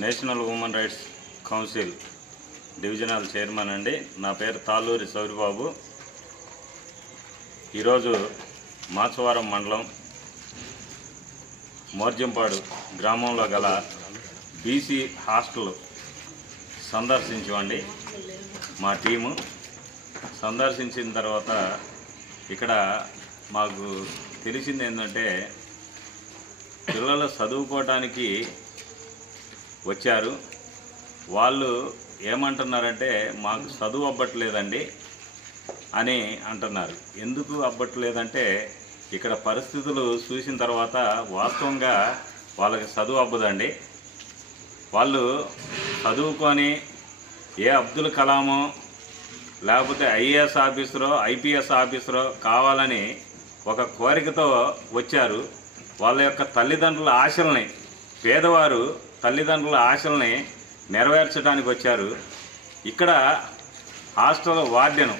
National human rights council divisional chairman అండి. నా పేరు తాళ్ళూరి సౌరిబాబు. ఈరోజు మాచవరం మండలం మోర్జంపాడు గ్రామంలో గల బీసీ హాస్టల్ సందర్శించామండి. మా టీము సందర్శించిన తర్వాత ఇక్కడ మాకు తెలిసింది ఏంటంటే, పిల్లలు చదువుకోవటానికి వచ్చారు. వాళ్ళు ఏమంటున్నారంటే, మాకు చదువు అవ్వట్లేదండి అని అంటున్నారు. ఎందుకు అవ్వట్లేదంటే, ఇక్కడ పరిస్థితులు చూసిన తర్వాత వాస్తవంగా వాళ్ళకి చదువు అవ్వదండి. వాళ్ళు చదువుకొని ఏ అబ్దుల్ కలామో లేకపోతే ఐఏఎస్ ఆఫీసరో ఐపీఎస్ ఆఫీసరో కావాలని ఒక కోరికతో వచ్చారు. వాళ్ళ యొక్క తల్లిదండ్రుల ఆశల్ని, పేదవారు తల్లిదండ్రుల ఆశల్ని నెరవేర్చడానికి వచ్చారు. ఇక్కడ హాస్టల్ వార్డెను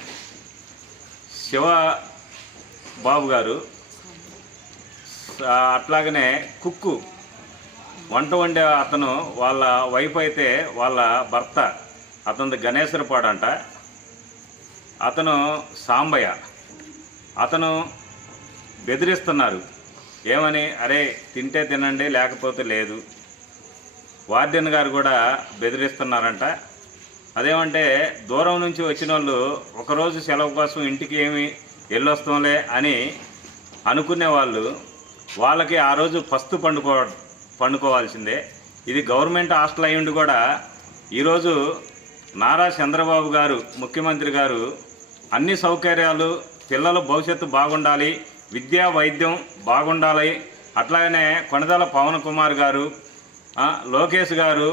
శివబాబు గారు, అట్లాగనే కుక్కు వంట వండే అతను, వాళ్ళ వైఫ్ అయితే వాళ్ళ భర్త, అతనిది గణేశ్వరపాడు అంట, అతను సాంబయ్య, అతను బెదిరిస్తున్నారు. ఏమని? అరే తింటే తినండి లేకపోతే లేదు. వార్డెన్ గారు కూడా బెదిరిస్తున్నారంట. అదేమంటే, దూరం నుంచి వచ్చిన వాళ్ళు ఒకరోజు సెలవు కోసం ఇంటికి ఏమి వెళ్ళొస్తాంలే అని అనుకునే వాళ్ళకి ఆ రోజు పస్తు పండుకోవాల్సిందే. ఇది గవర్నమెంట్ హాస్టల్ అయ్యుండి కూడా ఈరోజు నారా చంద్రబాబు గారు, ముఖ్యమంత్రి గారు, అన్ని సౌకర్యాలు, పిల్లల భవిష్యత్తు బాగుండాలి, విద్యా వైద్యం బాగుండాలి, అట్లాగనే కొణిదెల పవన్ కుమార్ గారు, లోకేష్ గారు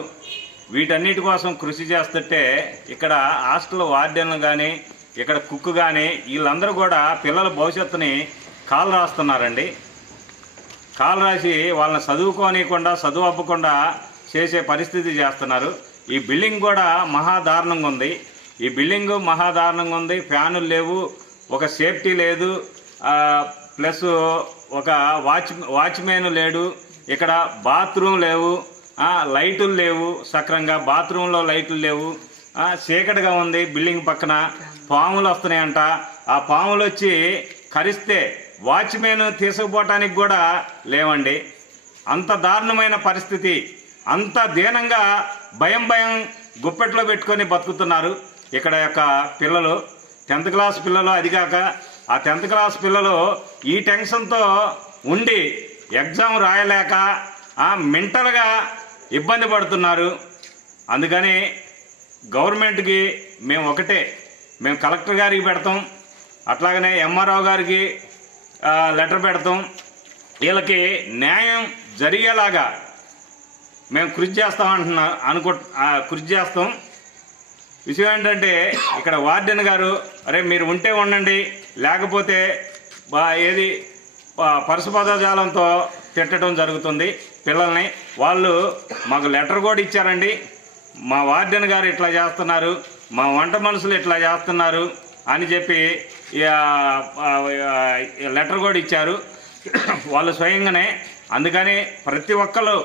వీటన్నిటి కోసం కృషి చేస్తుంటే, ఇక్కడ హాస్టల్ వార్డెన్లు కానీ, ఇక్కడ కుక్ కానీ, వీళ్ళందరూ కూడా పిల్లల భవిష్యత్తుని కాలు రాస్తున్నారండి. కాలు రాసి వాళ్ళని చదువుకోనియకుండా, చదువు అవ్వకుండా చేసే పరిస్థితి చేస్తున్నారు. ఈ బిల్డింగ్ కూడా మహాదారుణంగా ఉంది. ఈ బిల్డింగు మహాదారుణంగా ఉంది. ఫ్యానులు లేవు, ఒక సేఫ్టీ లేదు, ప్లస్ ఒక వాచ్మెన్ లేడు, ఇక్కడ బాత్రూమ్ లేవు, లైటులు లేవు, సక్రంగా బాత్రూంలో లైట్లు లేవు, చీకటిగా ఉంది. బిల్డింగ్ పక్కన పాములు వస్తున్నాయంట. ఆ పాములు వచ్చి కరిస్తే వాచ్మెన్ తీసుకుపోవటానికి కూడా లేవండి. అంత దారుణమైన పరిస్థితి. అంత దీనంగా భయం గుప్పెట్లో పెట్టుకొని బతుకుతున్నారు ఇక్కడ యొక్క పిల్లలు, 10th క్లాస్ పిల్లలు. అదిగాక ఆ 10th క్లాస్ పిల్లలు ఈ టెన్షన్తో ఉండి ఎగ్జామ్ రాయలేక మెంటల్గా ఇబ్బంది పడుతున్నారు. అందుకని గవర్నమెంట్కి మేము కలెక్టర్ గారికి పెడతాం, అట్లాగనే ఎంఆర్ఓ గారికి లెటర్ పెడతాం. వీళ్ళకి న్యాయం జరిగేలాగా మేము కృషి చేస్తాం. విషయం ఏంటంటే, ఇక్కడ వార్డెన్ గారు, అరే మీరు ఉంటే ఉండండి, లేకపోతే ఏది పరశుపదజాలంతో తిట్టడం జరుగుతుంది పిల్లల్ని. వాళ్ళు మాకు లెటర్ కూడా ఇచ్చారండి. మా వార్డెన్ గారు ఇట్లా చేస్తున్నారు, మా వంట మనుషులు ఇట్లా చేస్తున్నారు అని చెప్పి లెటర్ కూడా ఇచ్చారు వాళ్ళు స్వయంగానే. అందుకని ప్రతి ఒక్కరు,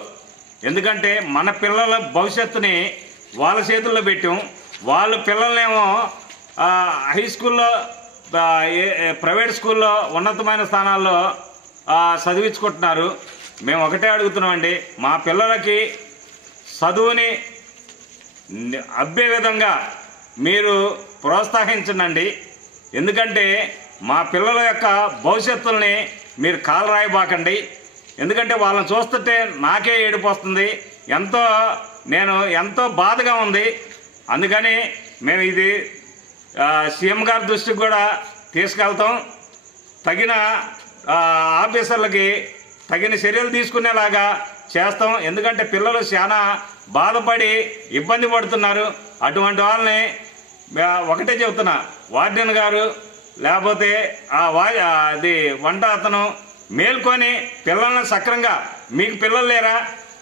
ఎందుకంటే మన పిల్లల భవిష్యత్తుని వాళ్ళ చేతుల్లో పెట్టాం. వాళ్ళ పిల్లలనేమో హై స్కూల్లో, ప్రైవేట్ స్కూల్లో ఉన్నతమైన స్థానాల్లో చదివించుకుంటున్నారు. మేము ఒకటే అడుగుతున్నామండి, మా పిల్లలకి చదువుని అబ్బే విధంగా మీరు ప్రోత్సహించండి. ఎందుకంటే మా పిల్లల యొక్క భవిష్యత్తుల్ని మీరు కాలు రాయబాకండి. ఎందుకంటే వాళ్ళని చూస్తుంటే నాకే ఏడుపు వస్తుంది, ఎంతో బాధగా ఉంది. అందుకని మేము ఇది సీఎం గారి దృష్టికి కూడా తీసుకెళ్తాం. తగిన ఆఫీసర్లకి తగిన చర్యలు తీసుకునేలాగా చేస్తాం. ఎందుకంటే పిల్లలు చాలా బాధపడి ఇబ్బంది పడుతున్నారు. అటువంటి వాళ్ళని ఒకటే చెబుతున్నా, వార్డెన్ గారు లేకపోతే అది వంట అతను మేల్కొని పిల్లల్ని సక్రంగా, మీకు పిల్లలు లేరా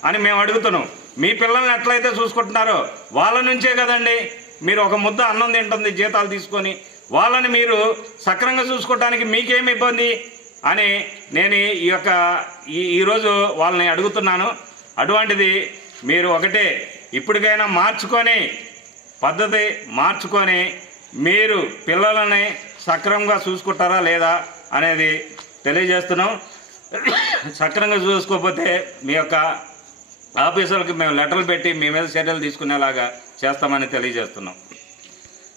అని మేము అడుగుతున్నాం. మీ పిల్లల్ని ఎట్లయితే చూసుకుంటున్నారో వాళ్ళ నుంచే కదండి మీరు ఒక ముద్ద అన్నం తింటుంది జీతాలు తీసుకొని. వాళ్ళని మీరు సక్రంగా చూసుకోవడానికి మీకేమి ఇబ్బంది అని నేను ఈరోజు వాళ్ళని అడుగుతున్నాను. అటువంటిది మీరు ఒకటే ఇప్పటికైనా మార్చుకొని పద్ధతి మార్చుకొని మీరు పిల్లలని సక్రమంగా చూసుకుంటారా లేదా అనేది తెలియజేస్తున్నాం. సక్రమంగా చూసుకోకపోతే మీ యొక్క ఆఫీసర్లకు మేము లెటర్లు పెట్టి మీ మీద చర్యలు తీసుకునేలాగా చేస్తామని తెలియజేస్తున్నాం.